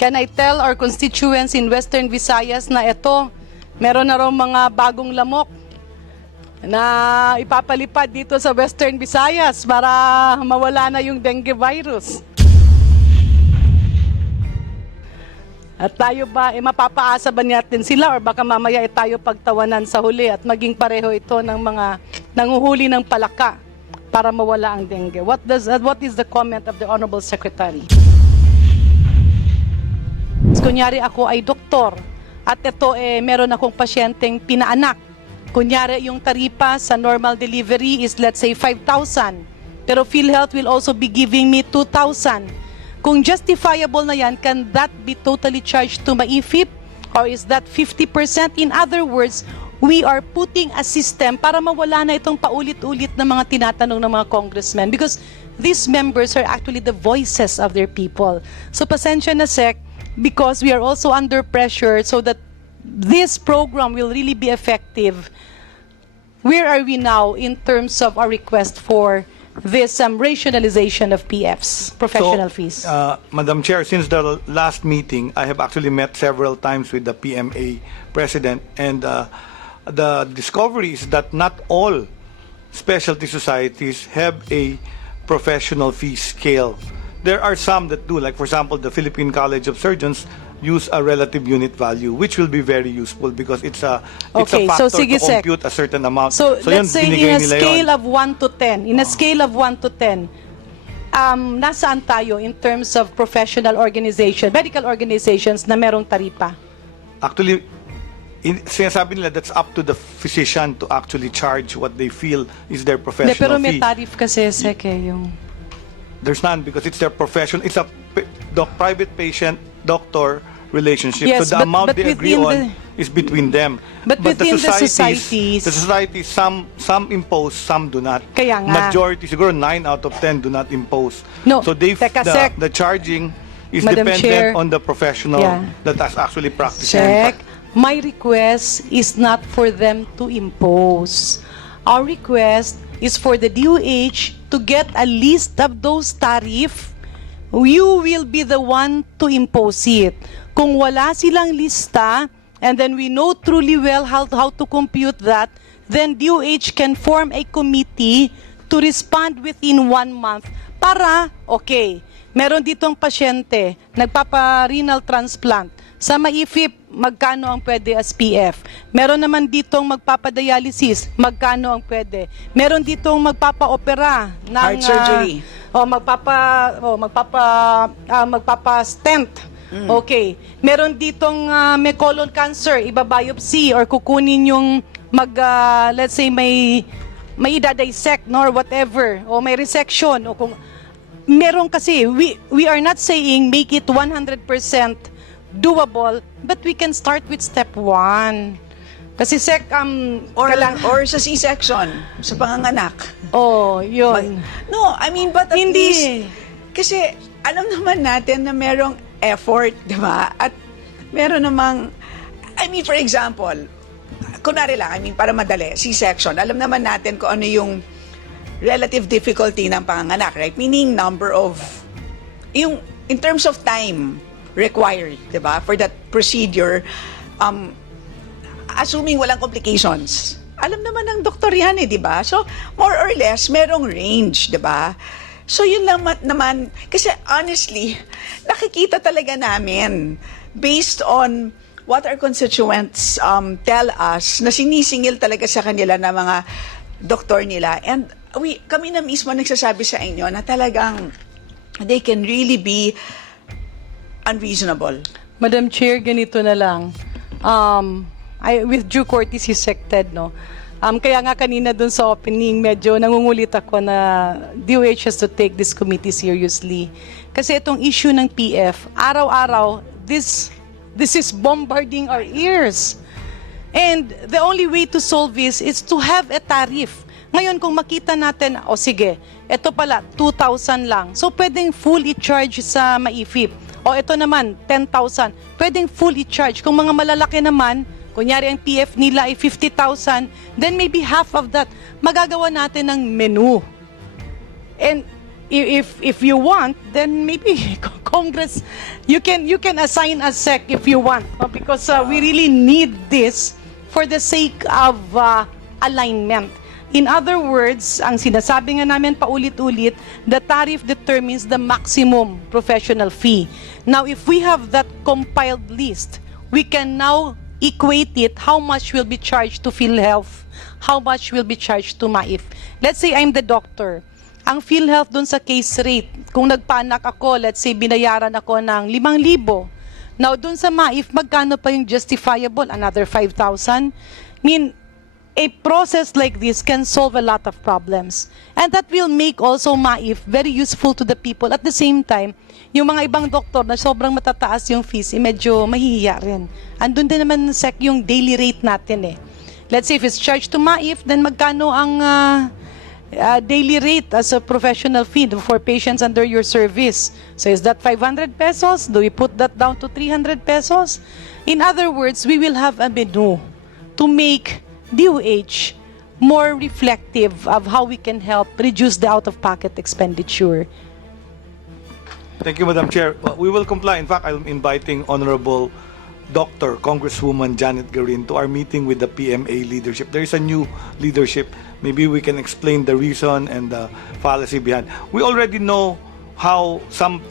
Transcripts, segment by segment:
Can I tell our constituents in Western Visayas na ito, meron na raw mga bagong lamok na ipapalipad dito sa Western Visayas para mawala na yung dengue virus. At tayo ba, mapapaasa ba natin sila or baka mamaya tayo pagtawanan sa huli at maging pareho ito ng mga nanguhuli ng palaka para mawala ang dengue? What is the comment of the Honorable Secretary? Kunyari ako ay doktor at ito meron akong pasyenteng pinaanak. Kunyari yung taripa sa normal delivery is let's say 5,000. Pero PhilHealth will also be giving me 2,000. Kung justifiable na yan, can that be totally charged to MAIFIP? Or is that 50%? In other words, we are putting a system para mawala na itong paulit-ulit na mga tinatanong ng mga congressmen. Because these members are actually the voices of their people. So pasensya na Sec, because we are also under pressure so that this program will really be effective. Where are we now in terms of our request for this rationalization of PFs, professional fees? Madam Chair, since the last meeting, I have actually met several times with the PMA president, and the discovery is that not all specialty societies have a professional fee scale. There are some that do, like for example, the Philippine College of Surgeons use a relative unit value, which will be very useful because it's a factor to compute a certain amount. So let's say in a scale yun. of 1 to 10, in a scale of 1 to 10, nasaan tayo in terms of professional organization, medical organizations na merong taripa? Actually, sinasabi nila that's up to the physician to actually charge what they feel is their professional Pero may fee. tarif kasi, Sek, yung... There's none because it's their profession. It's a private patient-doctor relationship. Yes, so the amount they agree on is between them. But within the societies, some impose, some do not. Kaya nga. Majority, siguro 9 out of 10 do not impose. No, so the charging is Madam dependent Chair, on the professional that is actually practicing. Check. My request is not for them to impose. Our request is for the DOH to get a list of those tariff. You will be the one to impose it. Kung wala silang lista, and then we know truly well how to compute that, then DOH can form a committee to respond within 1 month para, okay, meron ditong pasyente, nagpapa-renal transplant. Sa MAIFIP, magkano ang pwede as PF? Meron naman ditong magpapadialysis, magkano ang pwede? Meron ditong magpapa-opera ng heart surgery. magpapa-stent. Okay. Meron ditong may colon cancer, iba-biopsy or kukunin yung let's say may ida-dissect no, or whatever, o may resection o kung meron kasi we are not saying make it 100% doable, but we can start with step 1. Kasi Sec, or sa C-section, sa panganganak. Oh, yun. No, I mean, but at Hindi. least, kasi alam naman natin na merong effort, di ba? At meron namang, I mean, for example, kunwari lang, I mean, para madali, C-section, alam naman natin kung ano yung relative difficulty ng panganganak, right? Meaning number of, yung, in terms of time required, di ba? For that procedure, assuming walang complications. Alam naman ng doktor yan eh, di ba? So, more or less, merong range, di ba? So, yun lang naman, kasi honestly, nakikita talaga namin, based on what our constituents tell us, na sinisingil talaga sa kanila na mga doktor nila. And kami na mismo nagsasabi sa inyo na talagang they can really be unreasonable. Madam Chair, ganito na lang. With due courtesy sected, no? Kaya nga kanina dun sa opening, medyo nangungulit ako na DOH has to take this committee seriously. Kasi itong issue ng PF, araw-araw, this is bombarding our ears. And the only way to solve this is to have a tariff. Ngayon, kung makita natin, sige, ito pala, 2,000 lang. So, pwedeng full i-charge sa MAIFIP. O ito naman, 10,000. Pwedeng full i-charge. Kung mga malalaki naman, kunyari ang PF nila ay 50,000, then maybe half of that, magagawa natin ng menu. And if you want, then maybe Congress, you can assign a SEC if you want, because we really need this for the sake of alignment. In other words, ang sinasabi nga namin paulit-ulit, the tariff determines the maximum professional fee. Now, if we have that compiled list, we can now equate it, how much will be charged to PhilHealth, how much will be charged to MAIF. Let's say I'm the doctor. Ang PhilHealth dun sa case rate, kung nagpanak ako, let's say binayaran ako ng 5,000. Now, dun sa MAIF, magkano pa yung justifiable? Another 5,000? I mean, a process like this can solve a lot of problems. And that will make also MAIF very useful to the people. At the same time, yung mga ibang doktor na sobrang matataas yung fees, medyo mahihiya rin. Andun din naman SEC yung daily rate natin eh. Let's say if it's charged to MAIF, then magkano ang daily rate as a professional fee for patients under your service? So is that 500 pesos? Do we put that down to 300 pesos? In other words, we will have a menu to make DOH more reflective of how we can help reduce the out-of-pocket expenditure. Thank you, Madam Chair. We will comply. In fact, I'm inviting Honorable Dr. Congresswoman Janet Garin to our meeting with the PMA leadership. There is a new leadership. Maybe we can explain the reason and the fallacy behind. We already know how some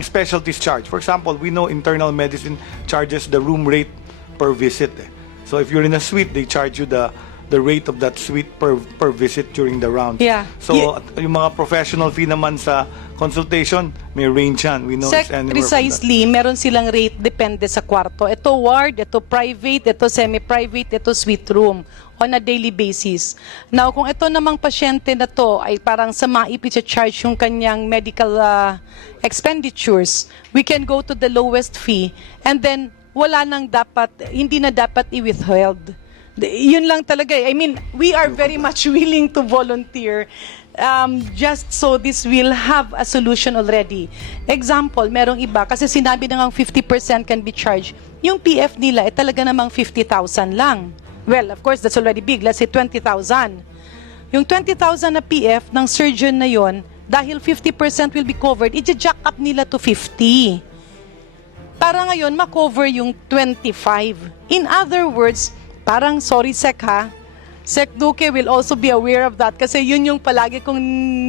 specialties charge. For example, we know internal medicine charges the room rate per visit. So if you're in a suite, they charge you the rate of that suite per visit during the round. Yeah. So yung mga professional fee naman sa consultation, may range yan. We know it's anywhere precisely, meron silang rate depende sa kwarto. Ito ward, ito private, ito semi-private, ito suite room on a daily basis. Now, kung ito namang pasyente na to ay parang sa MAIF i-charge yung kanyang medical expenditures, we can go to the lowest fee and then wala nang dapat, hindi na dapat i-withheld. Yun lang talaga. I mean, we are very much willing to volunteer just so this will have a solution already. Example, merong iba, kasi sinabi na nga 50% can be charged. Yung PF nila, talaga namang 50,000 lang. Well, of course, that's already big. Let's say 20,000. Yung 20,000 na PF ng surgeon na yon, dahil 50% will be covered, i-jack up nila to 50. Para ngayon, makover yung 25. In other words, parang, sorry Sec ha, Sec Duque will also be aware of that kasi yun yung palagi kong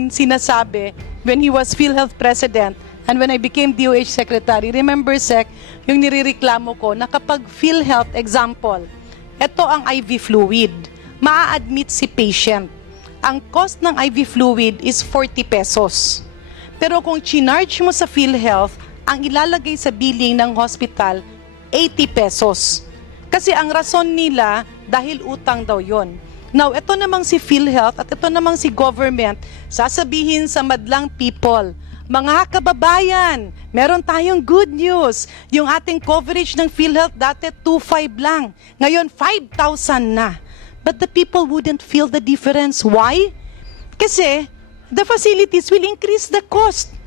sinasabi when he was PhilHealth President and when I became DOH Secretary. Remember Sec, yung nirereklamo ko na kapag PhilHealth, example, ito ang IV fluid, maa-admit si patient. Ang cost ng IV fluid is 40 pesos. Pero kung chinarge mo sa PhilHealth, ang ilalagay sa billing ng hospital, 80 pesos. Kasi ang rason nila, dahil utang daw yon. Now, ito namang si PhilHealth at ito namang si government, sasabihin sa madlang people, mga kababayan, meron tayong good news. Yung ating coverage ng PhilHealth dati 2,500 lang. Ngayon, 5,000 na. But the people wouldn't feel the difference. Why? Kasi the facilities will increase the cost.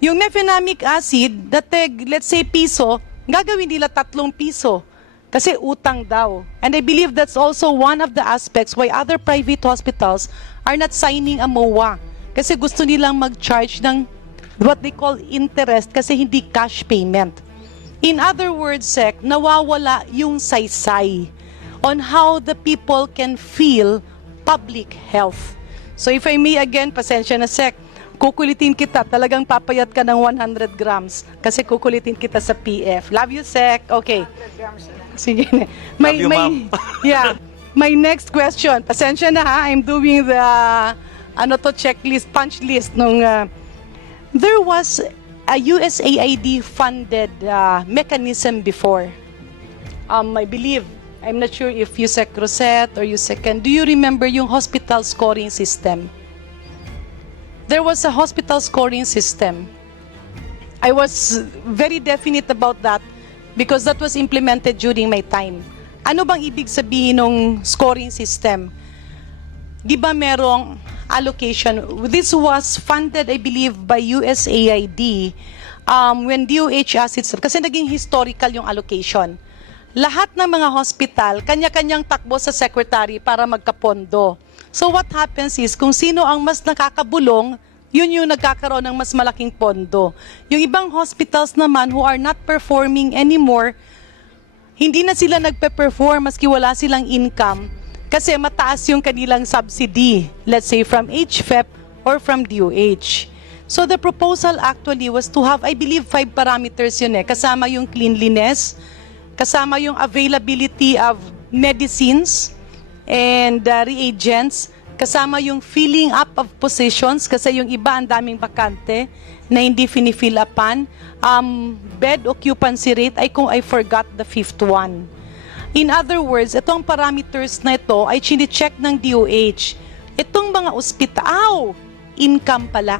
Yung mefenamic acid, dati, let's say piso, gagawin nila 3 piso. Kasi utang daw. And I believe that's also one of the aspects why other private hospitals are not signing a MOA. Kasi gusto nilang mag-charge ng what they call interest kasi hindi cash payment. In other words, Sec, nawawala yung saysay on how the people can feel public health. So if I may again, pasensya na Sec, kukulitin kita, talagang papayat ka ng 100 grams kasi kukulitin kita sa PF. Love you, Sec. Okay. Sige na. Love you, ma'am. Yeah. My next question. Pasensya na ha, I'm doing the checklist, punch list nung there was a USAID funded mechanism before. I believe, I'm not sure if Yusek Rosette or Yusek Ken, do you remember yung hospital scoring system? There was a hospital scoring system. I was very definite about that because that was implemented during my time. Ano bang ibig sabihin ng scoring system? Di ba merong allocation? This was funded, I believe, by USAID when DOH asked itself, kasi naging historical yung allocation. Lahat ng mga hospital, kanya-kanyang takbo sa secretary para magkapondo. So what happens is, kung sino ang mas nakakabulong, yun yung nagkakaroon ng mas malaking pondo. Yung ibang hospitals naman who are not performing anymore, hindi na sila nagpe-perform maski wala silang income kasi mataas yung kanilang subsidy, let's say from HFEP or from DOH. So the proposal actually was to have, I believe, 5 parameters yun kasama yung cleanliness, kasama yung availability of medicines and reagents, kasama yung filling up of positions kasi yung iba ang daming bakante na hindi fini-fill upan. Bed occupancy rate, I forgot the 5th one. In other words, itong parameters na ito ay chine-check ng DOH. Itong mga ospital, income pala.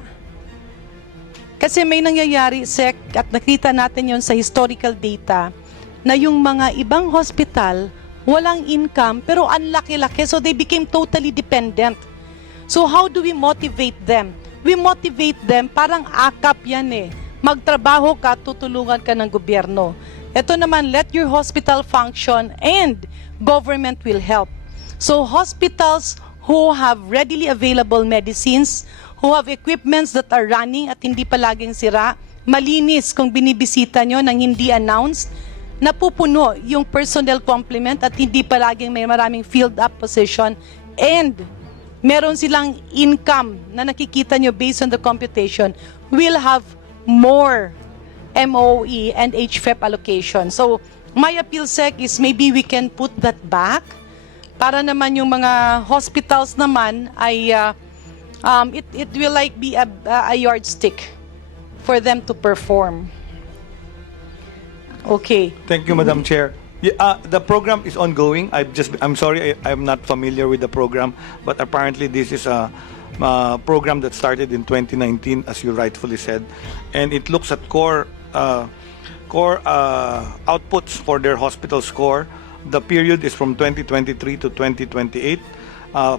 Kasi may nangyayari, Sec, at nakita natin yon sa historical data, na yung mga ibang hospital, walang income, pero ang laki-laki, so they became totally dependent. So how do we motivate them? We motivate them, parang akap yan Magtrabaho ka, tutulungan ka ng gobyerno. Ito naman, let your hospital function and government will help. So hospitals who have readily available medicines, who have equipments that are running at hindi palaging sira, malinis kung binibisita nyo nang hindi announced, napupuno yung personnel complement at hindi palaging may maraming filled up position, and meron silang income na nakikita nyo based on the computation, will have more MOE and HFEP allocation. So, my appeal, Sec, is maybe we can put that back para naman yung mga hospitals naman ay it will like be a yardstick for them to perform. Okay. Thank you, Madam Chair. Yeah, the program is ongoing. I'm sorry, I'm not familiar with the program, but apparently this is a program that started in 2019, as you rightfully said, and it looks at core outputs for their hospital score. The period is from 2023 to 2028.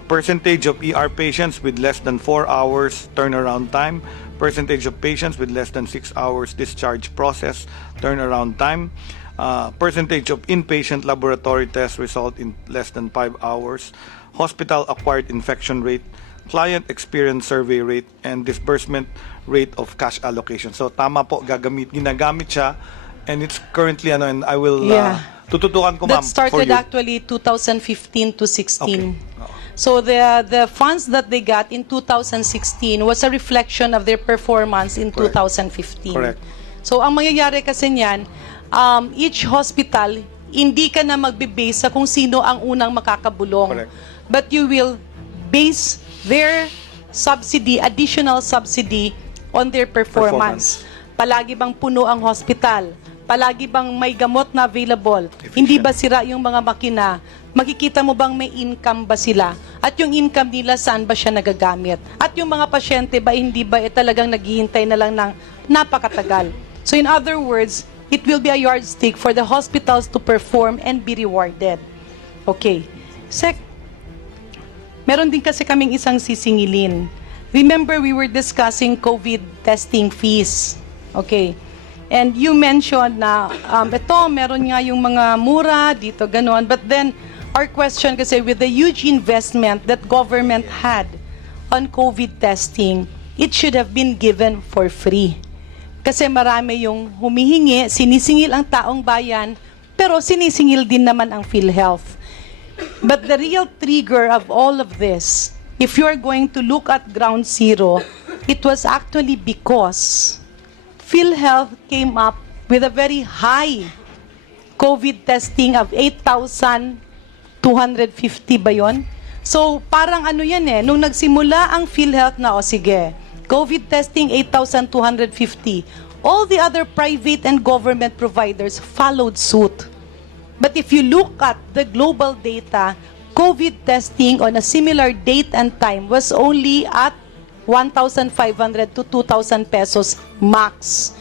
Percentage of ER patients with less than 4 hours turnaround time, percentage of patients with less than 6 hours discharge process turnaround time, percentage of inpatient laboratory test result in less than 5 hours, hospital acquired infection rate, client experience survey rate, and disbursement rate of cash allocation. So tama po, ginagamit siya, and it's currently and I will tututukan ko, ma'am, that started actually 2015 to 16. So the funds that they got in 2016 was a reflection of their performance in 2015. Correct. So ang mangyayari kasi niyan, each hospital, hindi ka na magbe-base sa kung sino ang unang makakabulong. Correct. But you will base their subsidy, additional subsidy, on their performance. Palagi bang puno ang hospital? Palagi bang may gamot na available? Hindi ba sira yung mga makina? Makikita mo bang may income ba sila? At yung income nila, saan ba siya nagagamit? At yung mga pasyente ba, hindi ba talagang naghihintay na lang ng napakatagal? So in other words, it will be a yardstick for the hospitals to perform and be rewarded. Okay. Sec, meron din kasi kaming isang sisingilin. Remember, we were discussing COVID testing fees. Okay. And you mentioned na ito, meron nga yung mga mura dito, ganon. But then, our question kasi, with the huge investment that government had on COVID testing, it should have been given for free. Kasi marami yung humihingi, sinisingil ang taong bayan, pero sinisingil din naman ang PhilHealth. But the real trigger of all of this, if you're going to look at ground zero, it was actually because PhilHealth came up with a very high COVID testing of 8,250 ba yun? So parang ano yan nung nagsimula ang PhilHealth na, sige, COVID testing 8,250. All the other private and government providers followed suit. But if you look at the global data, COVID testing on a similar date and time was only at 1,500 to 2,000 pesos max.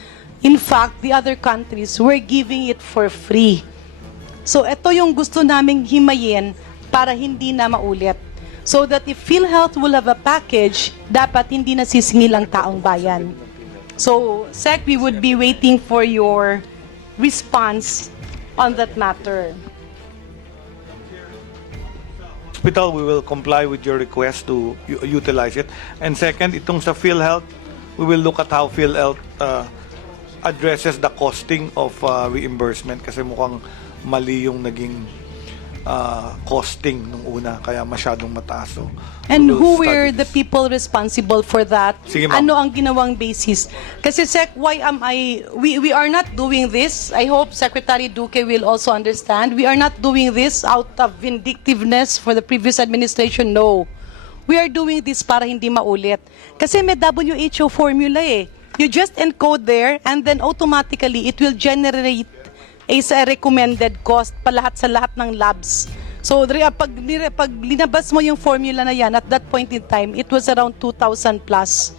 In fact, the other countries were giving it for free. So ito yung gusto naming himayin para hindi na maulit. So that if PhilHealth will have a package, dapat hindi na sisingil ang taong bayan. So, Sec, we would be waiting for your response on that matter. hospital, we will comply with your request to utilize it. And second, itong sa PhilHealth, we will look at how PhilHealth addresses the costing of reimbursement kasi mukhang mali yung naging costing nung una, kaya masyadong mataas. So, And we will who study were the this. people responsible for that? Sige, ma'am. Ano ang ginawang basis? Kasi Sec, why am we are not doing this. I hope Secretary Duque will also understand. We are not doing this out of vindictiveness for the previous administration. No. We are doing this para hindi maulit. Kasi may WHO formula eh. You just encode there and then automatically it will generate is a recommended cost palahat sa lahat ng labs. So, pag linabas mo yung formula na yan, at that point in time, it was around 2,000 plus.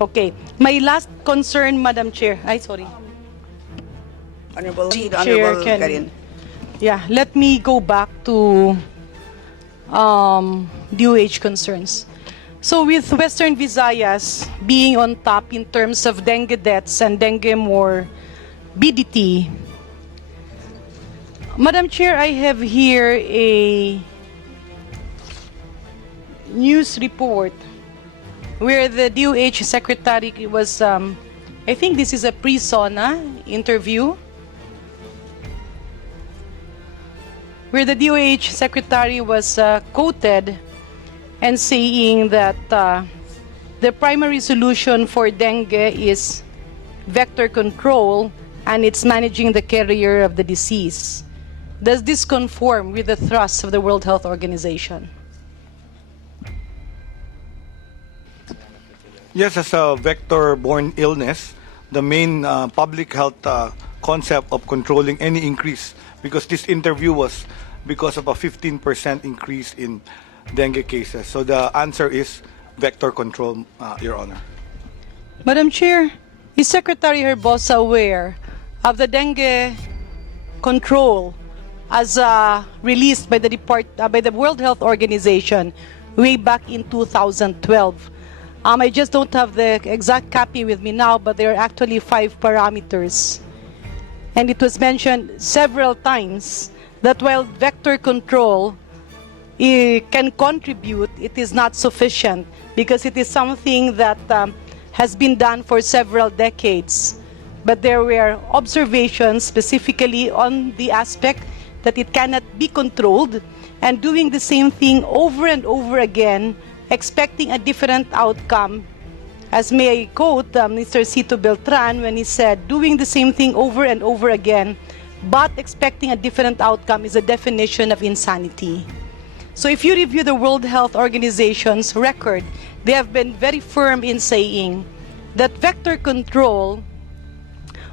Okay. My last concern, Madam Chair. Ay, sorry. Honorable Chair, Garin. Yeah, let me go back to DOH concerns. So with Western Visayas being on top in terms of dengue deaths and dengue more BDT, Madam Chair, I have here a news report where the DOH Secretary was, I think this is a pre-SONA interview, where the DOH Secretary was quoted and saying that the primary solution for dengue is vector control and it's managing the carrier of the disease. Does this conform with the thrust of the World Health Organization? Yes, as a vector-borne illness, the main public health concept of controlling any increase, because this interview was because of a 15% increase in dengue cases. So the answer is vector control, Your Honor. Madam Chair, is Secretary Herbosa aware of the dengue control as released by the World Health Organization way back in 2012? I just don't have the exact copy with me now, but there are actually 5 parameters. And it was mentioned several times that while vector control can contribute, it is not sufficient because it is something that has been done for several decades. But there were observations specifically on the aspect that it cannot be controlled, and doing the same thing over and over again, expecting a different outcome. As may I quote Mr. Cito Beltran when he said, doing the same thing over and over again, but expecting a different outcome is a definition of insanity. So if you review the World Health Organization's record, they have been very firm in saying that vector control,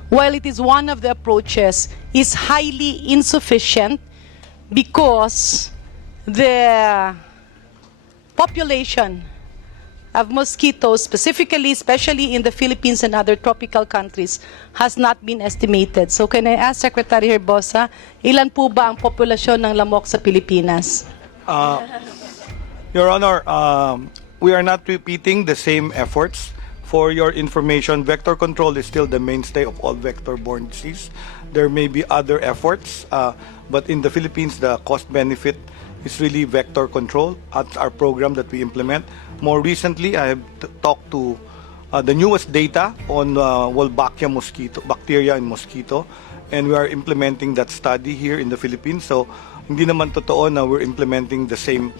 while it is one of the approaches, is highly insufficient because the population of mosquitoes, specifically, especially in the Philippines and other tropical countries, has not been estimated. So can I ask Secretary Herbosa, ilan po ba ang populasyon ng lamok sa Pilipinas? Your Honor, we are not repeating the same efforts. For your information, vector control is still the mainstay of all vector-borne disease. There may be other efforts, but in the Philippines, the cost-benefit is really vector control. That's our program that we implement. More recently, I have talked to the newest data on Wolbachia mosquito, bacteria in mosquito, and we are implementing that study here in the Philippines. So, hindi naman totoo na we're implementing the same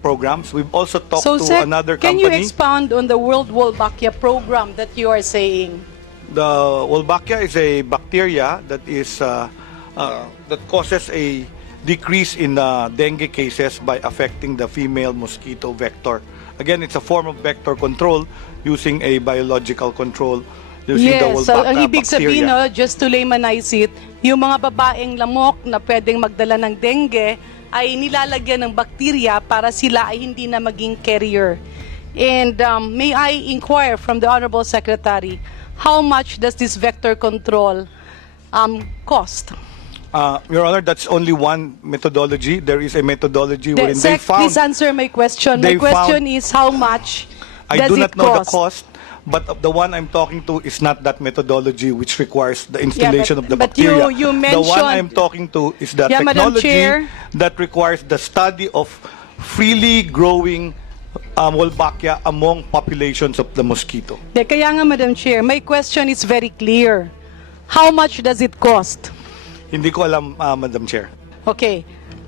programs. We've also talked to Sec, another can company. you expound on the World Wolbachia program that you are saying? The Wolbachia is a bacteria that is that causes a decrease in dengue cases by affecting the female mosquito vector. Again, it's a form of vector control using a biological control using the Yes, so ang Wolbachia ibig sabihin, bacteria. no, just to laymanize it, yung mga babaeng lamok na pwedeng magdala ng dengue ay nilalagyan ng bakterya para sila ay hindi na maging carrier. And may I inquire from the Honorable Secretary, how much does this vector control cost? Your Honor, that's only one methodology. There is a methodology wherein they Sec, found... please answer my question. My they question found- is how much I does do it not know the cost? cost, but the one I'm talking to is not that methodology which requires the installation of the but bacteria. you The one mentioned- I'm talking to is the Yeah, Madam technology Chair. that requires the study of freely growing Wolbachia among populations of the mosquito. Kaya nga, Madam Chair, my question is very clear. How much does it cost? Hindi ko alam, Madam Chair. Okay.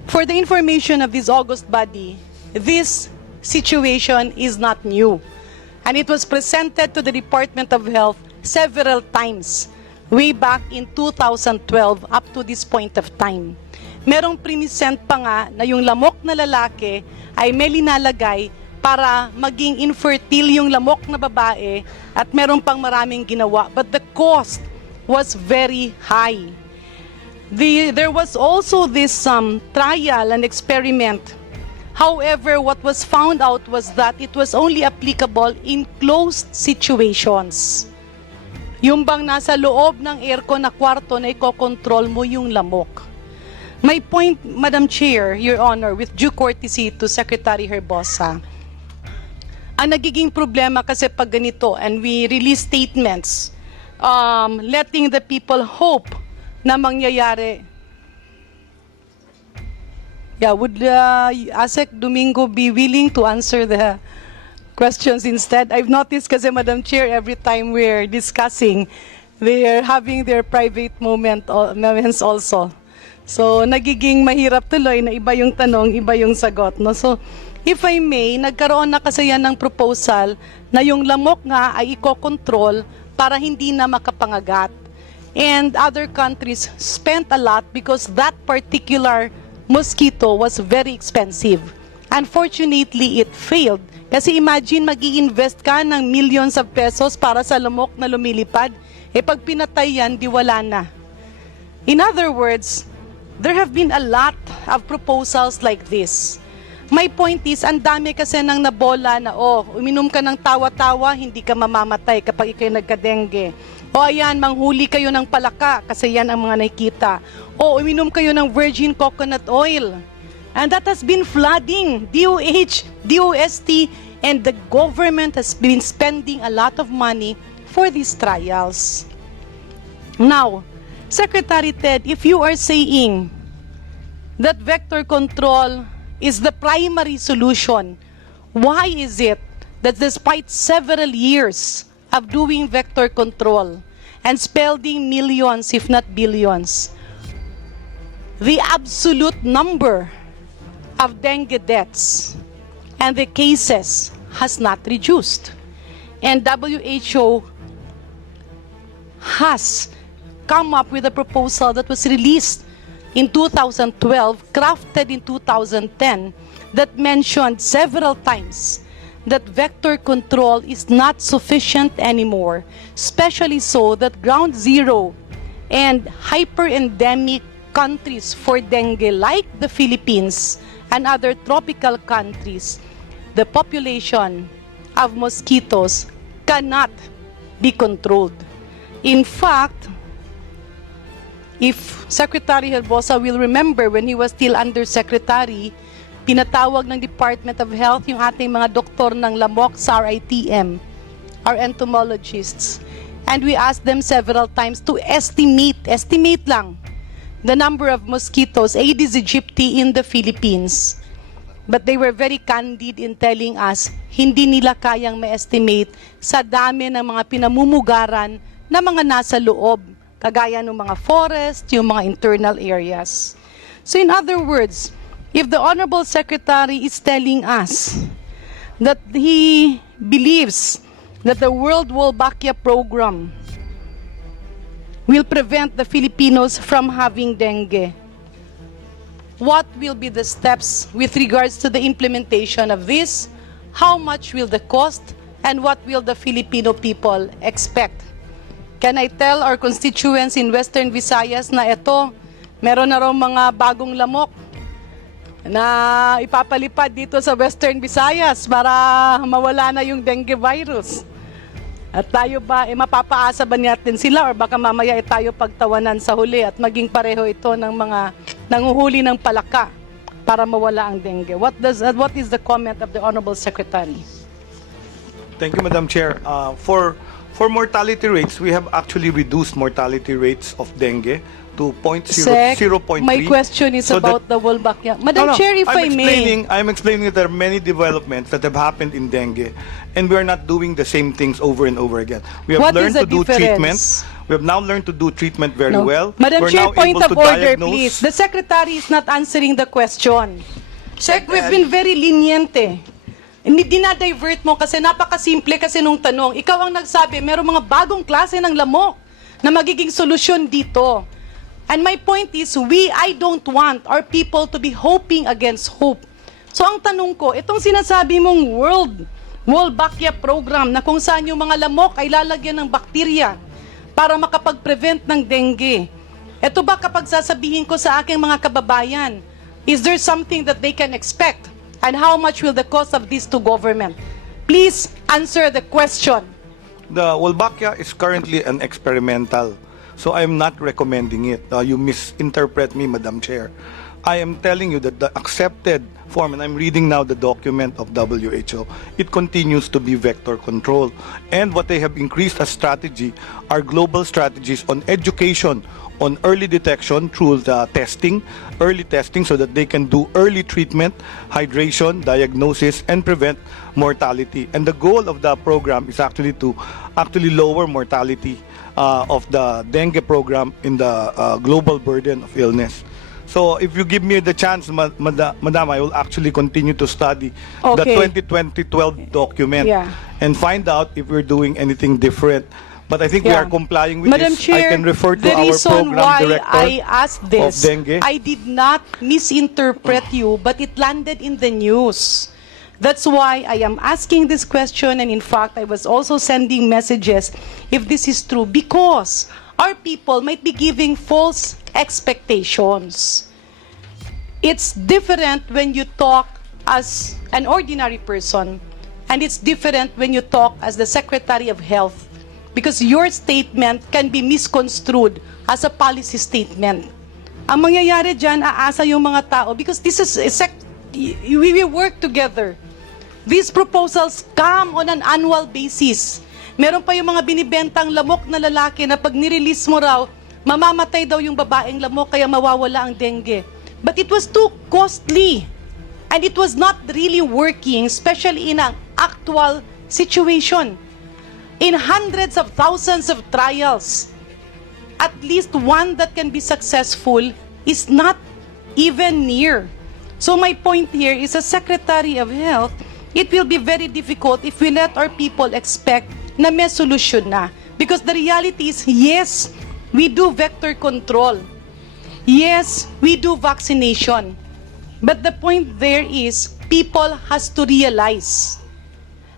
For the information of this August body, this situation is not new. And it was presented to the Department of Health several times, way back in 2012 up to this point of time. Merong prinisent pa nga na yung lamok na lalaki ay may linalagay para maging infertile yung lamok na babae at meron pang maraming ginawa. But the cost was very high. There was also this trial and experiment. However, what was found out was that it was only applicable in closed situations. Yung bang nasa loob ng aircon na kwarto na ikokontrol mo yung lamok. My point, Madam Chair, Your Honor, with due courtesy to Secretary Herbosa, ang nagiging problema kasi pag ganito and we release statements letting the people hope na mangyayari. Yeah, would ASEC Domingo be willing to answer the questions instead? I've noticed kasi, Madam Chair, every time we're discussing, they're having their private moments also. So, nagiging mahirap tuloy na iba yung tanong, iba yung sagot. No? So, if I may, nagkaroon na kasi yan ng proposal na yung lamok nga ay iko-control para hindi na makapangagat. And other countries spent a lot because that particular mosquito was very expensive. Unfortunately, it failed. Kasi imagine, mag-i-invest ka ng millions of pesos para sa lamok na lumilipad. Pag pinatay yan, di wala na. In other words, there have been a lot of proposals like this. My point is, ang dami kasi nang nabola na, uminom ka ng tawa-tawa, hindi ka mamamatay kapag ikay nagka-dengue. Ayan, manghuli kayo ng palaka kasi yan ang mga nakikita. Uminom kayo ng virgin coconut oil. And that has been flooding DOH, DOST, and the government has been spending a lot of money for these trials. Now, Secretary Ted, if you are saying that vector control is the primary solution, why is it that despite several years of doing vector control and spending millions, if not billions, the absolute number of dengue deaths and the cases has not reduced? And WHO has come up with a proposal that was released in 2012, crafted in 2010, that mentioned several times that vector control is not sufficient anymore, especially so that ground zero and hyper-endemic countries for dengue like the Philippines and other tropical countries, the population of mosquitoes cannot be controlled. In fact, if Secretary Herbosa will remember, when he was still Undersecretary, pinatawag ng Department of Health yung ating mga doktor ng lamok sa RITM, our entomologists. And we asked them several times to estimate lang, the number of mosquitoes, Aedes aegypti, in the Philippines. But they were very candid in telling us, hindi nila kayang ma-estimate sa dami ng mga pinamumugaran na mga nasa loob, kagaya ng mga forest, yung mga internal areas. So in other words, if the Honorable Secretary is telling us that he believes that the World Wolbachia Program will prevent the Filipinos from having dengue, what will be the steps with regards to the implementation of this? How much will the cost? And what will the Filipino people expect? Can I tell our constituents in Western Visayas na ito, meron na raw mga bagong lamok na ipapalipad dito sa Western Visayas para mawala na yung dengue virus? At tayo ba, mapapaasa ba natin sila or baka mamaya tayo pagtawanan sa huli at maging pareho ito ng mga nanguhuli ng palaka para mawala ang dengue? What is the comment of the Honorable Secretary? Thank you, Madam Chair. For mortality rates, we have actually reduced mortality rates of dengue to Sec, 0.3. my question is so about the Wolbachia. Madam Chair, if I may. I'm explaining that there are many developments that have happened in dengue, and we are not doing the same things over and over again. We have What learned is to the do difference? treatment. We have now learned to do treatment very No. well. Madam We're Chair, now point able of to order, diagnose. please. The Secretary is not answering the question. Sec, we've been very lenient eh. Hindi dinadivert mo kasi napakasimple kasi nung tanong. Ikaw ang nagsabi, merong mga bagong klase ng lamok na magiging solusyon dito. And my point is, I don't want our people to be hoping against hope. So ang tanong ko, itong sinasabi mong Wolbachia program na kung saan yung mga lamok ay lalagyan ng bakterya para makapag-prevent ng dengue. Ito ba kapag sasabihin ko sa aking mga kababayan, is there something that they can expect? And how much will the cost of this to government? Please answer the question. The Wolbachia is currently an experimental, so I am not recommending it. You misinterpret me, Madam Chair. I am telling you that the accepted form, and I'm reading now the document of WHO, it continues to be vector control. And what they have increased as strategy are global strategies on education, on early detection through the early testing so that they can do early treatment, hydration, diagnosis, and prevent mortality. And the goal of the program is actually to lower mortality of the dengue program in the global burden of illness. So if you give me the chance, Madam, I will actually continue to study the Okay. 2012 document Yeah. and find out if we're doing anything different. But I think we are complying with Madam this. Chair, I can refer to the our reason program why director I asked this, of dengue. I did not misinterpret you, but it landed in the news. That's why I am asking this question, and in fact, I was also sending messages if this is true, because our people might be giving false expectations. It's different when you talk as an ordinary person, and it's different when you talk as the Secretary of Health, because your statement can be misconstrued as a policy statement. Ang mangyayari dyan, aasa yung mga tao, because this is we will work together. These proposals come on an annual basis. Meron pa yung mga binibentang lamok na lalaki na pag nirelease mo raw, mamamatay daw yung babaeng lamok kaya mawawala ang dengue. But it was too costly. And it was not really working, especially in an actual situation. In hundreds of thousands of trials, at least one that can be successful is not even near. So my point here is, as Secretary of Health, it will be very difficult if we let our people expect na may solusyon na. Because the reality is, yes, we do vector control. Yes, we do vaccination. But the point there is, people has to realize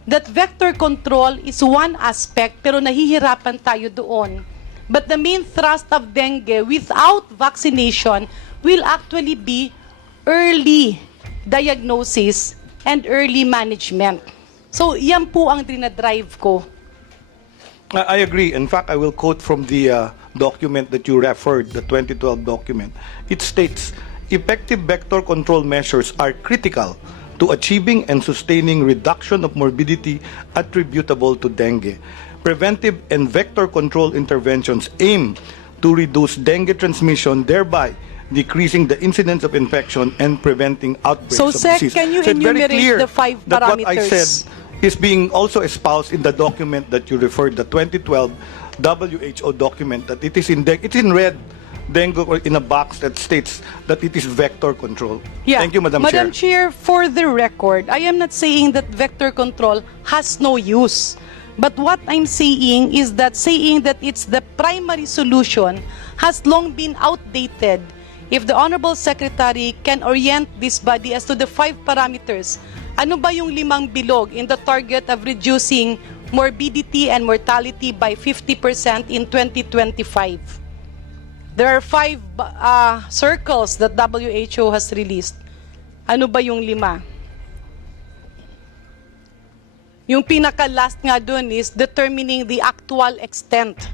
that vector control is one aspect, pero nahihirapan tayo doon. But the main thrust of dengue without vaccination will actually be early diagnosis and early management. So, yan po ang dinadrive ko. I agree. In fact, I will quote from the document that you referred, the 2012 document. It states, effective vector control measures are critical to achieving and sustaining reduction of morbidity attributable to dengue. Preventive and vector control interventions aim to reduce dengue transmission, thereby decreasing the incidence of infection and preventing outbreaks So, of Sec, disease. can you So it's very enumerate clear the 5 that what I parameters? said is being also espoused in the document that you referred, the 2012 WHO document, that it is in red dengue in a box that states that it is vector control. Yeah. Thank you, Madam Madam Chair. Chair, for the record, I am not saying that vector control has no use. But what I'm saying is that saying that it's the primary solution has long been outdated. If the Honorable Secretary can orient this body as to the 5 parameters, ano ba yung 5 bilog in the target of reducing morbidity and mortality by 50% in 2025? There are 5 circles that WHO has released. Ano ba yung 5? Yung pinaka-last nga dun is determining the actual extent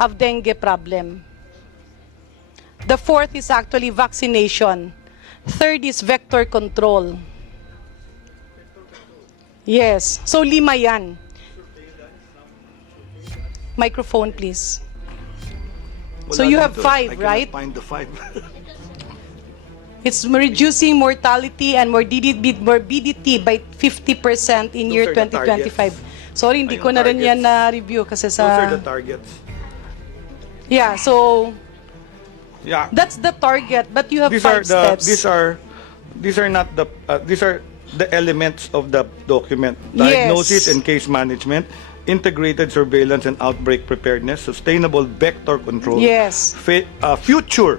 of dengue problem. The 4th is actually vaccination. 3rd is vector control. Yes. So 5 yan. Microphone, please. Wala So you have dito. 5, I cannot right? find the 5. It's reducing mortality and morbidity by 50% in year Those are the 2025. Sorry, hindi Ayun, ko na rin yan targets. na-review kasi Those are sa... the targets. Yeah, so Yeah. that's the target, but you have These 5 are the steps. these are not the these are the elements of the document: Yes. diagnosis and case management, integrated surveillance and outbreak preparedness, sustainable vector control, Yes. future,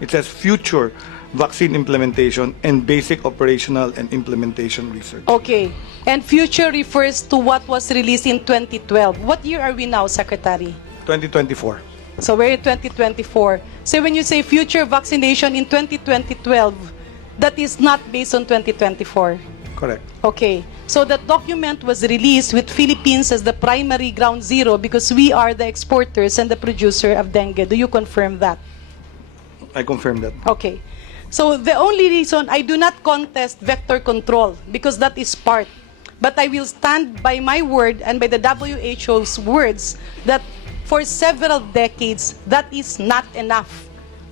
it says future vaccine implementation, and basic operational and implementation research. Okay. And future refers to what was released in 2012. What year are we now, Secretary? 2024. So we're in 2024. So when you say future vaccination in 2012, that is not based on 2024. Correct. Okay. So that document was released with Philippines as the primary ground zero because we are the exporters and the producer of dengue. Do you confirm that? I confirm that. Okay. So the only reason I do not contest vector control because that is part. But I will stand by my word and by the WHO's words that for several decades, that is not enough.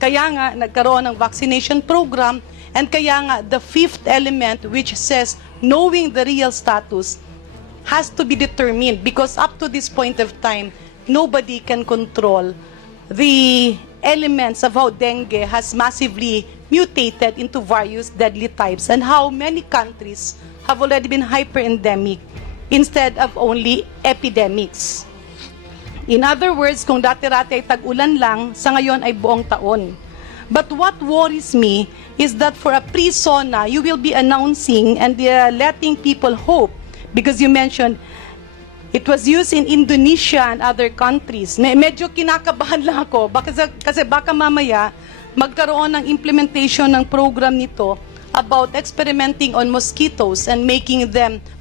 Kaya nga, nagkaroon ng vaccination program and kaya nga, the fifth element which says knowing the real status has to be determined because up to this point of time, nobody can control the elements of how dengue has massively mutated into various deadly types and how many countries have already been hyper-endemic instead of only epidemics. In other words, kung dati-rati ay tag-ulan lang, sa ngayon ay buong taon. But what worries me is that for a pre-SONA, you will be announcing and letting people hope because you mentioned it was used in Indonesia and other countries. Medyo kinakabahan lang ako kasi baka mamaya magkaroon ng implementation ng program nito about experimenting on mosquitoes and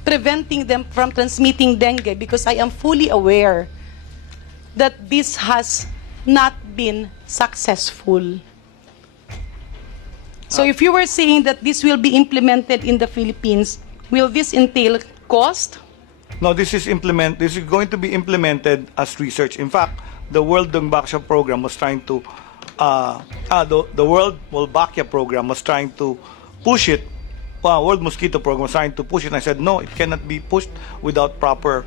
preventing them from transmitting dengue because I am fully aware that this has not been successful. So if you were saying that this will be implemented in the Philippines, will this entail cost? No, this is going to be implemented as research. In fact, the World Dengue program was trying to the World Wolbachia program was trying to push it. World Mosquito program was trying to push it. And I said no, it cannot be pushed without proper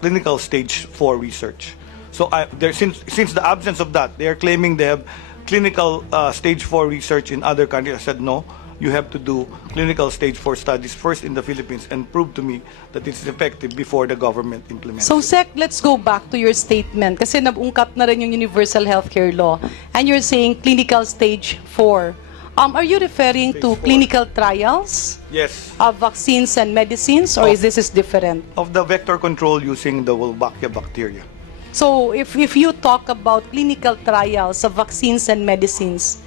clinical stage 4 research. So since the absence of that, they are claiming they have clinical stage 4 research in other countries. I said no, you have to do clinical stage 4 studies first in the Philippines and prove to me that it's effective before the government implements So it. Sec, let's go back to your statement kasi nabungkat na rin yung universal healthcare law and you're saying clinical stage 4. Are you referring to Phase 4. clinical trials Yes, of vaccines and medicines or is this different? of the vector control using the Wolbachia bacteria. So if you talk about clinical trials of vaccines and medicines,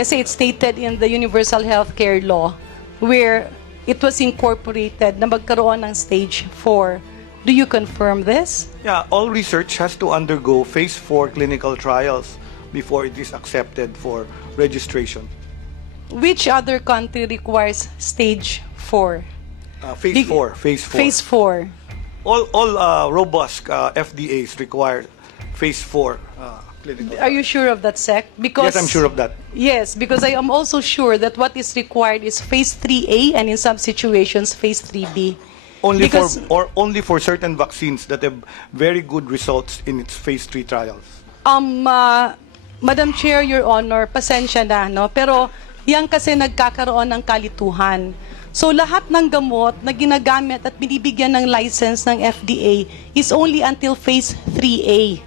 kasi it's stated in the universal healthcare law where it was incorporated na magkaroon ng stage 4. Do you confirm this? Yeah, all research has to undergo phase 4 clinical trials before it is accepted for registration. Which other country requires stage 4? Phase 4. Phase 4. All robust FDAs require phase 4 clinical. Are you sure of that, Sec? Because Yes, I'm sure of that. Yes, because I am also sure that what is required is phase 3A and in some situations phase 3B. Only Because- only for certain vaccines that have very good results in its phase 3 trials. Madam Chair, Your Honor, pasensya na, no? Pero yan kasi nagkakaroon ng kalituhan. So lahat ng gamot na ginagamit at binibigyan ng license ng FDA is only until phase 3A.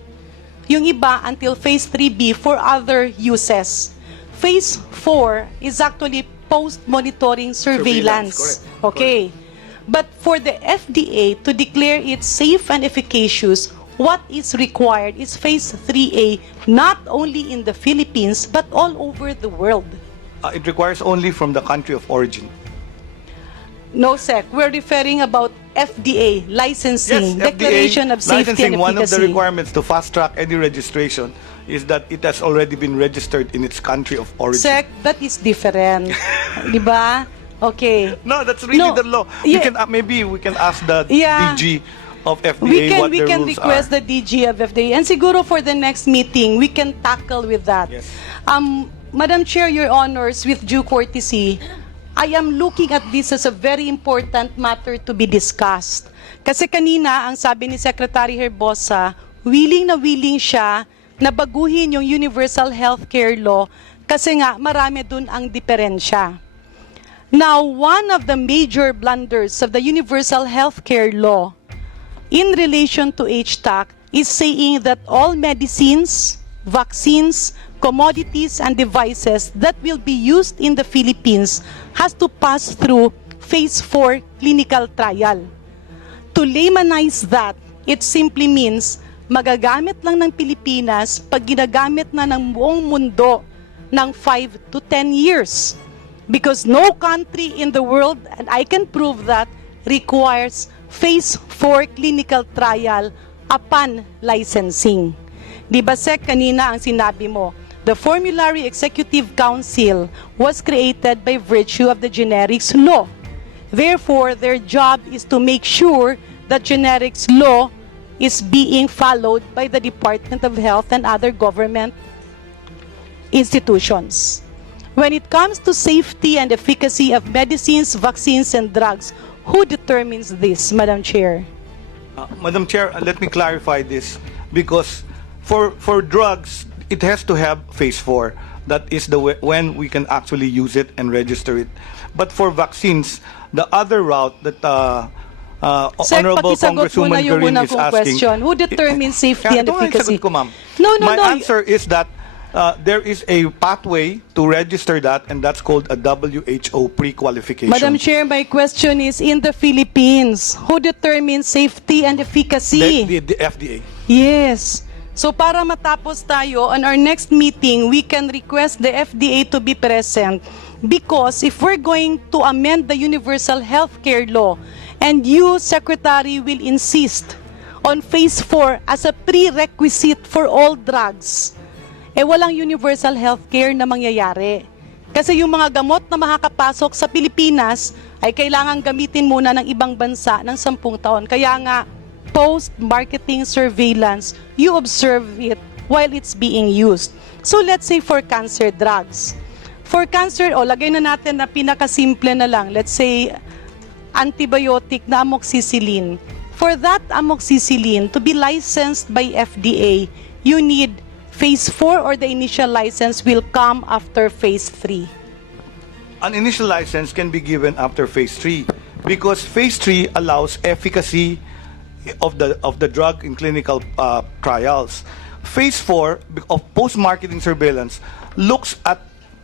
Yung iba until phase 3B for other uses. Phase 4 is actually post-monitoring surveillance. Correct. Okay. But for the FDA to declare it safe and efficacious, what is required is phase 3A, not only in the Philippines, but all over the world. It requires only from the country of origin. No, Sec. We're referring about FDA, licensing, Yes, declaration FDA of safety licensing, and one of the efficacy. requirements to fast-track any registration is that it has already been registered in its country of origin. Sec, that is different. Di ba? Okay. No, that's really No, the law. We yeah. can maybe we can ask the Yeah. DG of FDA We can, what we the can rules request are. the DG of FDA. And siguro for the next meeting, we can tackle with that. Yes. Madam Chair, Your Honors, with due courtesy, I am looking at this as a very important matter to be discussed. Kasi kanina, ang sabi ni Secretary Herbosa, willing na willing siya na baguhin yung Universal Healthcare Law kasi nga marami dun ang diferensya. Now, one of the major blunders of the Universal Healthcare Law in relation to HTAC is saying that all medicines, vaccines, commodities, and devices that will be used in the Philippines has to pass through Phase 4 clinical trial. To laymanize that, it simply means magagamit lang ng Pilipinas pag ginagamit na ng buong mundo ng 5 to 10 years. Because no country in the world, and I can prove that, requires Phase 4 clinical trial upon licensing. Di ba, Sec, kanina ang sinabi mo, the Formulary Executive Council was created by virtue of the generics law. Therefore, their job is to make sure that generics law is being followed by the Department of Health and other government institutions. When it comes to safety and efficacy of medicines, vaccines, and drugs, who determines this, Madam Chair? Madam Chair, let me clarify this because for drugs, it has to have Phase 4. That is when we can actually use it and register it. But for vaccines, the other route that Sec, Honorable pakisagot mo na Congresswoman yung Garin una is kong asking. question. Who determines safety and Ito nga yung efficacy? sagot ko, ma'am. No. My answer is that there is a pathway to register that, and that's called a WHO pre-qualification. Madam Chair, my question is, in the Philippines, who determines safety and efficacy? The FDA. Yes. So para matapos tayo, on our next meeting, we can request the FDA to be present because if we're going to amend the Universal Healthcare Law and you, Secretary, will insist on Phase 4 as a prerequisite for all drugs, walang universal healthcare na mangyayari. Kasi yung mga gamot na makakapasok sa Pilipinas ay kailangan gamitin muna ng ibang bansa ng 10 taon. Kaya nga, post-marketing surveillance, you observe it while it's being used. So let's say for cancer drugs. For cancer, lagay na natin na pinakasimple na lang. Let's say, antibiotic na amoxicillin. For that amoxicillin to be licensed by FDA, you need Phase 4 or the initial license will come after Phase 3? An initial license can be given after Phase 3 because Phase 3 allows efficacy of the drug in clinical trials. Phase 4 of post-marketing surveillance looks at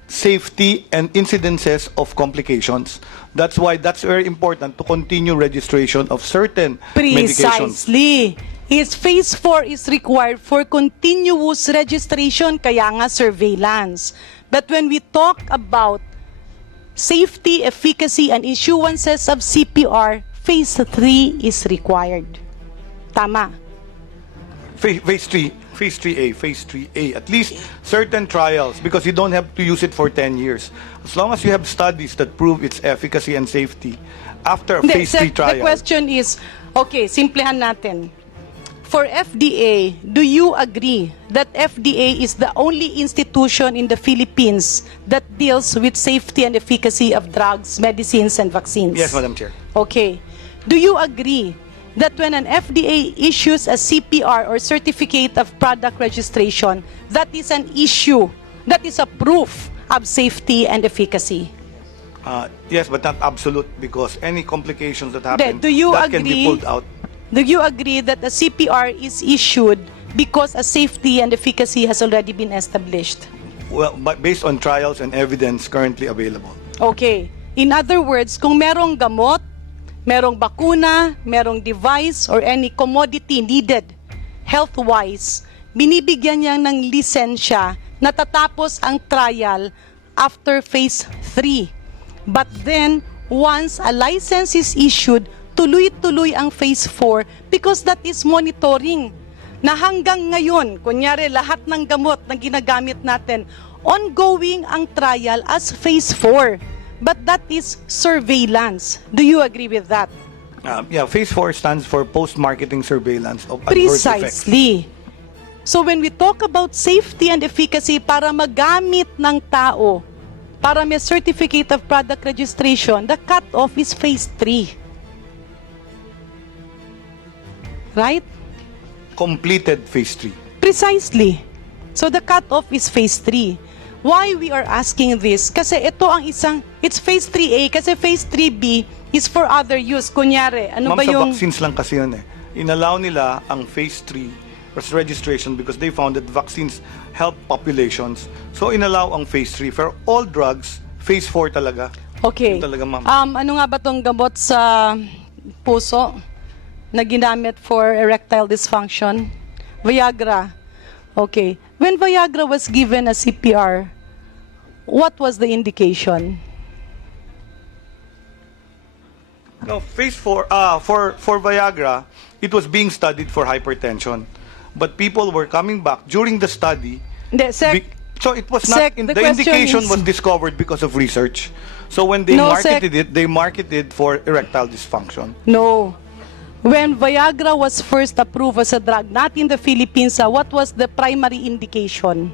safety and incidences of complications. That's why that's very important to continue registration of certain medications. Precisely. Phase 4 is required for continuous registration, kaya nga surveillance. But when we talk about safety, efficacy, and issuances of CPR, Phase 3 is required. Tama. Phase 3A, at least certain trials, because you don't have to use it for 10 years. As long as you have studies that prove its efficacy and safety after Hindi, Phase 3 trial. The question is, okay, simplihan natin. For FDA, do you agree that FDA is the only institution in the Philippines that deals with safety and efficacy of drugs, medicines, and vaccines? Yes, Madam Chair. Okay. Do you agree that when an FDA issues a CPR or Certificate of Product Registration, that is an issue, that is a proof of safety and efficacy? Yes, but not absolute because any complications that happen, Do you that can be agree? pulled out. Do you agree that a CPR is issued because a safety and efficacy has already been established? Well, but based on trials and evidence currently available. Okay. In other words, kung merong gamot, merong bakuna, merong device, or any commodity needed health-wise, binibigyan niya ng lisensya na tatapos ang trial after Phase 3. But then, once a license is issued, tuloy-tuloy ang Phase 4 because that is monitoring. Na hanggang ngayon, kunyari lahat ng gamot na ginagamit natin, ongoing ang trial as Phase 4. But that is surveillance. Do you agree with that? Phase 4 stands for post-marketing surveillance of adverse effects. Precisely. So when we talk about safety and efficacy para magamit ng tao, para may certificate of product registration, the cut-off is phase 3. Right? Completed phase 3. Precisely. So the cut-off is phase 3. Why we are asking this? Kasi ito ang it's phase 3A, kasi phase 3B is for other use. Kunyari, ano Ma'am, ba sa yung... vaccines lang kasi yun eh. Inallow nila ang phase 3 registration because they found that vaccines help populations. So inallow ang phase 3. For all drugs, phase 4 talaga. Okay. Yun talaga, ma'am. Ano nga ba tong gamot sa puso na ginamit for erectile dysfunction? Viagra. Okay. When Viagra was given a CPR, what was the indication? No, phase 4, for Viagra, it was being studied for hypertension. But people were coming back during the study. Hindi, So it was not, the the question indication is- was discovered because of research. So when they No, marketed it, they marketed for erectile dysfunction. No. When Viagra was first approved as a drug, not in the Philippines, what was the primary indication?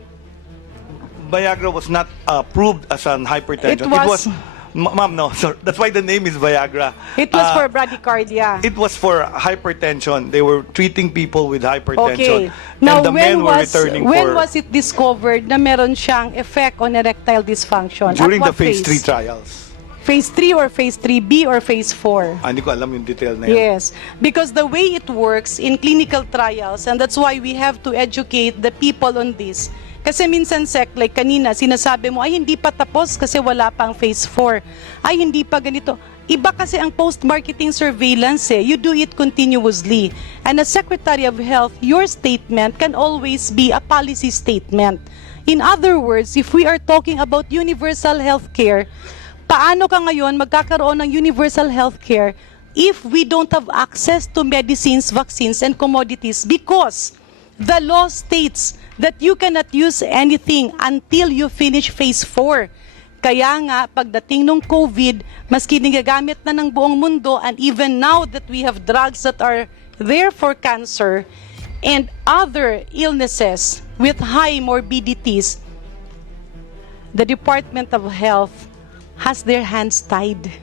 Viagra was not approved as an hypertension. It was- Ma'am, no, sir. That's why the name is Viagra. It was for bradycardia. It was for hypertension. They were treating people with Okay. hypertension. Now, and the men were returning when for was it discovered na meron siyang effect on erectile dysfunction? during At the what phase 3 trials. Phase 3 or phase 3B or phase 4? Hindi ko alam yung detail na yan. Yes, because the way it works in clinical trials, and that's why we have to educate the people on this. Kasi minsan, Sec, like kanina, sinasabi mo, ay hindi pa tapos kasi wala pang phase 4. Ay hindi pa ganito. Iba kasi ang post-marketing surveillance eh. You do it continuously. And as Secretary of Health, your statement can always be a policy statement. In other words, if we are talking about universal health care, paano ka ngayon magkakaroon ng universal health care if we don't have access to medicines, vaccines, and commodities? Because the law states that you cannot use anything until you finish phase 4. Kaya nga, pagdating ng COVID, maski nagagamit na ng buong mundo, and even now that we have drugs that are there for cancer and other illnesses with high morbidities, the Department of Health has their hands tied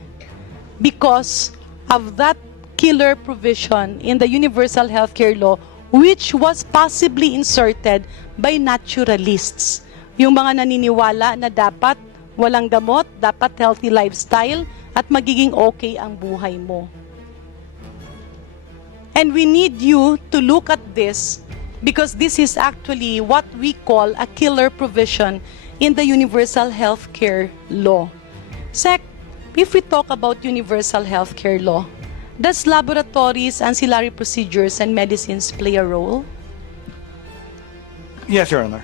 because of that killer provision in the Universal Healthcare Law, which was possibly inserted by naturalists. Yung mga naniniwala na dapat walang gamot, dapat healthy lifestyle, at magiging okay ang buhay mo. And we need you to look at this because this is actually what we call a killer provision in the Universal Healthcare Law. Sec, if we talk about Universal Healthcare Law, does laboratories, ancillary procedures, and medicines play a role? Yes, Your Honor.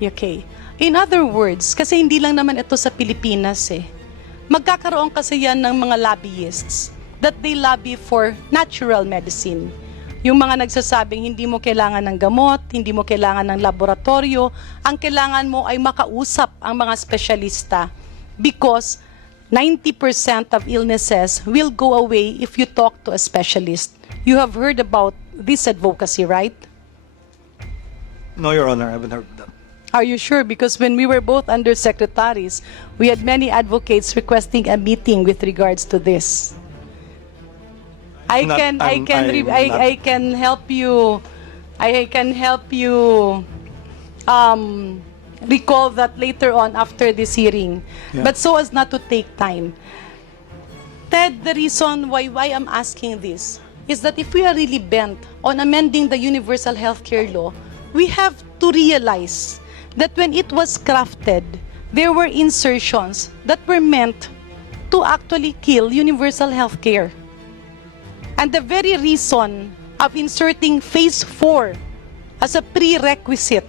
Okay. In other words, kasi hindi lang naman ito sa Pilipinas eh. Magkakaroon kasi yan ng mga lobbyists that they lobby for natural medicine. Yung mga nagsasabing hindi mo kailangan ng gamot, hindi mo kailangan ng laboratorio, ang kailangan mo ay makausap ang mga espesyalista because 90% of illnesses will go away if you talk to a specialist. You have heard about this advocacy, right? No, Your Honor, I haven't heard of that. Are you sure? Because when we were both undersecretaries, we had many advocates requesting a meeting with regards to this. I can help you recall that later on after this hearing. Yeah. But so as not to take time. Ted, the reason why I'm asking this is that if we are really bent on amending the Universal Healthcare Law, we have to realize that when it was crafted, there were insertions that were meant to actually kill universal healthcare. And the very reason of inserting phase 4 as a prerequisite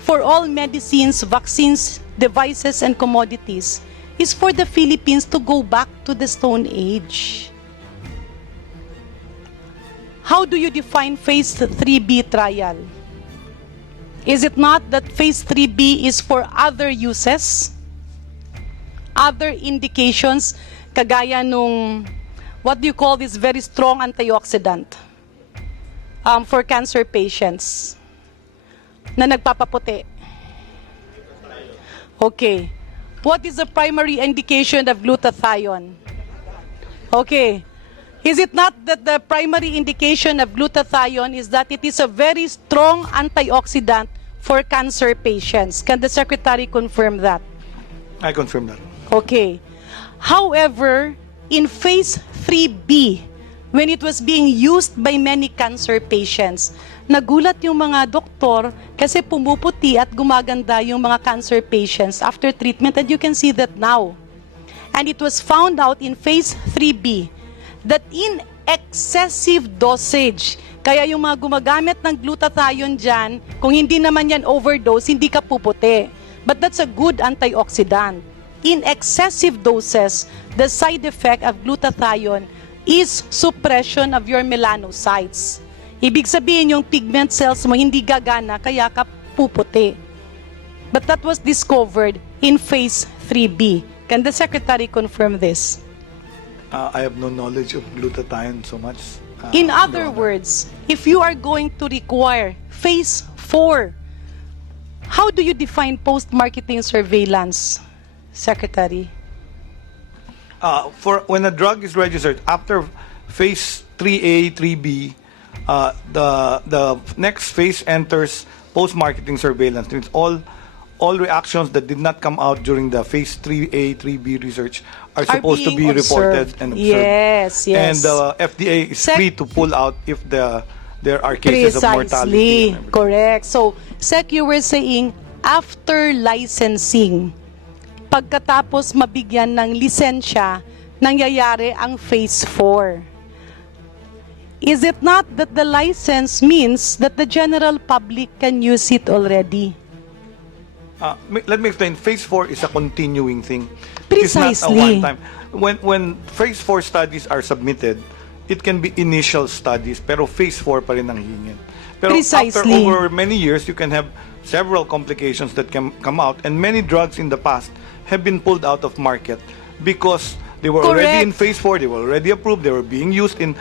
for all medicines, vaccines, devices, and commodities is for the Philippines to go back to the Stone Age. How do you define phase 3B trial? Is it not that phase 3B is for other uses? Other indications, kagaya nung what do you call this very strong antioxidant for cancer patients na nagpapaputi? Okay. What is the primary indication of glutathione? Okay. Is it not that the primary indication of glutathione is that it is a very strong antioxidant for cancer patients? Can the Secretary confirm that? I confirm that. Okay. However, in phase 3B, when it was being used by many cancer patients, nagulat yung mga doktor kasi pumuputi at gumaganda yung mga cancer patients after treatment, and you can see that now. And it was found out in phase 3B that in excessive dosage, kaya yung mga gumagamit ng glutathione dyan, kung hindi naman yan overdose, hindi ka puputi. But that's a good antioxidant. In excessive doses, the side effect of glutathione is suppression of your melanocytes. Ibig sabihin yung pigment cells mo hindi gagana, kaya ka puputi. But that was discovered in phase 3B. Can the Secretary confirm this? I have no knowledge of glutathione so much. In other Your Honor. words, if you are going to require phase 4, how do you define post-marketing surveillance, Secretary? For when a drug is registered after phase 3A, 3B, the next phase enters post-marketing surveillance. It's all reactions that did not come out during the phase 3A, 3B research are supposed to be being reported observed. and observed. Yes, yes. And the FDA is free to pull out if there are cases of mortality. Precisely. and everything. Correct. So, Sec, you were saying, after licensing, pagkatapos mabigyan ng lisensya, nangyayari ang phase 4. Is it not that the license means that the general public can use it already? Let me explain. Phase 4 is a continuing thing. It is not a Precisely. one-time. When phase 4 studies are submitted, it can be initial studies, pero phase 4 pa rin ang hingin. Pero after Precisely. over many years, you can have several complications that can come out, and many drugs in the past have been pulled out of market because they were already in Correct. phase 4, they were already approved, they were being used in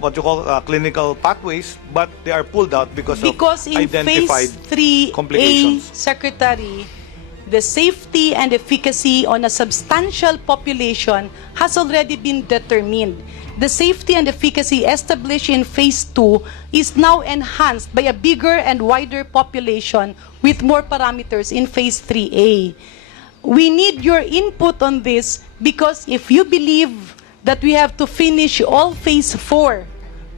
what you call clinical pathways, but they are pulled out because in of identified phase 3A, complications. Secretary, the safety and efficacy on a substantial population has already been determined. The safety and efficacy established in phase 2 is now enhanced by a bigger and wider population with more parameters in phase 3A. We need your input on this because if you believe that we have to finish all phase 4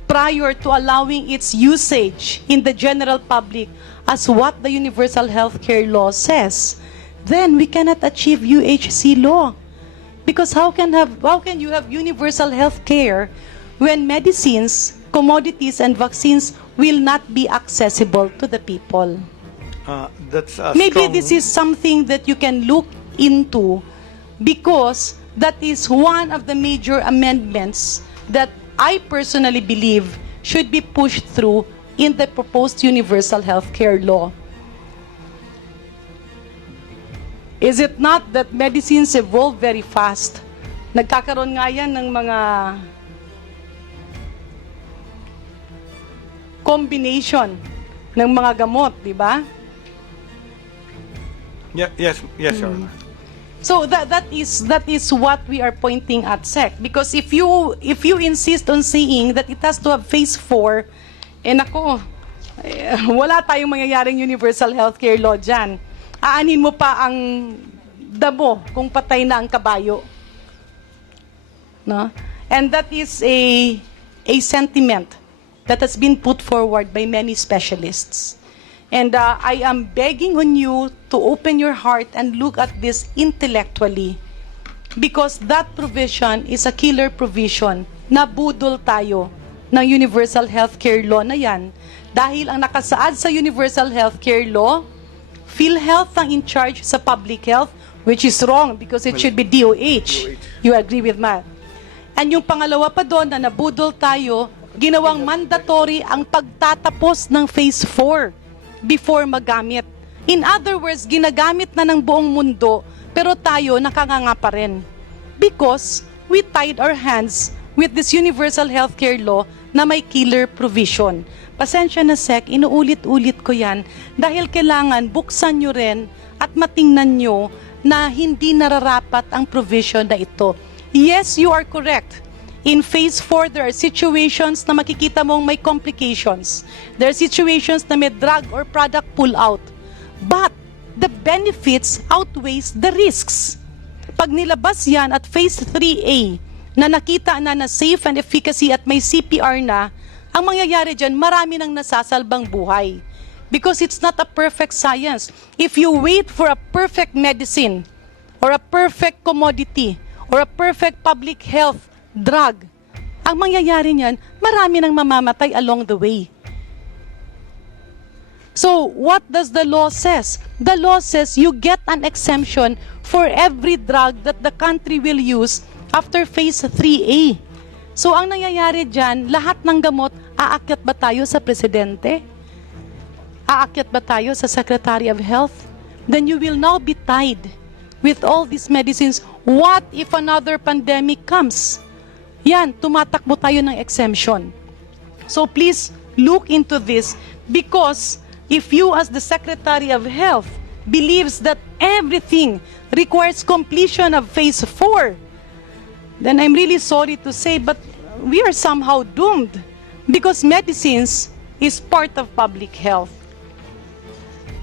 prior to allowing its usage in the general public as what the Universal Healthcare Law says, then we cannot achieve UHC law. Because how can you have universal health care when medicines, commodities, and vaccines will not be accessible to the people? That's a Maybe strong- this is something that you can look into because that is one of the major amendments that I personally believe should be pushed through in the proposed universal health care law. Is it not that medicines evolve very fast? Nagkakaroon nga yan ng mga combination ng mga gamot, di ba? Yes, Your Honor. So that is what we are pointing at, Sec. Because if you insist on saying that it has to have phase 4, wala tayong mangyayaring universal healthcare law dyan. Aanin mo pa ang damo kung patay na ang kabayo. No? And that is a sentiment that has been put forward by many specialists. And I am begging on you to open your heart and look at this intellectually because that provision is a killer provision. Nabudol tayo ng universal healthcare law na yan dahil ang nakasaad sa universal healthcare law, PhilHealth ang in charge sa public health, which is wrong because it should be DOH. You agree with that? And yung pangalawa pa doon na nabudol tayo, ginawang mandatory ang pagtatapos ng phase 4 before magamit. In other words, ginagamit na ng buong mundo, pero tayo nakanganga pa rin. Because we tied our hands with this universal healthcare law na may killer provision. Pasensya na Sec, inuulit-ulit ko yan dahil kailangan buksan nyo rin at matingnan nyo na hindi nararapat ang provision na ito. Yes, you are correct. In phase 4, there are situations na makikita mong may complications. There are situations na may drug or product pull out. But the benefits outweighs the risks. Pag nilabas yan at phase 3A, na nakita na safe and efficacy at may CPR na, ang mangyayari dyan, marami nang nasasalbang buhay. Because it's not a perfect science. If you wait for a perfect medicine, or a perfect commodity, or a perfect public health drug, ang mangyayari niyan, marami nang mamamatay along the way. So, what does the law says? The law says you get an exemption for every drug that the country will use after phase 3A. So, ang nangyayari dyan, lahat ng gamot, aakyat ba tayo sa presidente? Aakyat ba tayo sa Secretary of Health? Then you will now be tied with all these medicines. What if another pandemic comes? Yan, tumatakbo tayo ng exemption. So please look into this, because if you as the Secretary of Health believes that everything requires completion of phase 4, then I'm really sorry to say, but we are somehow doomed, because medicines is part of public health.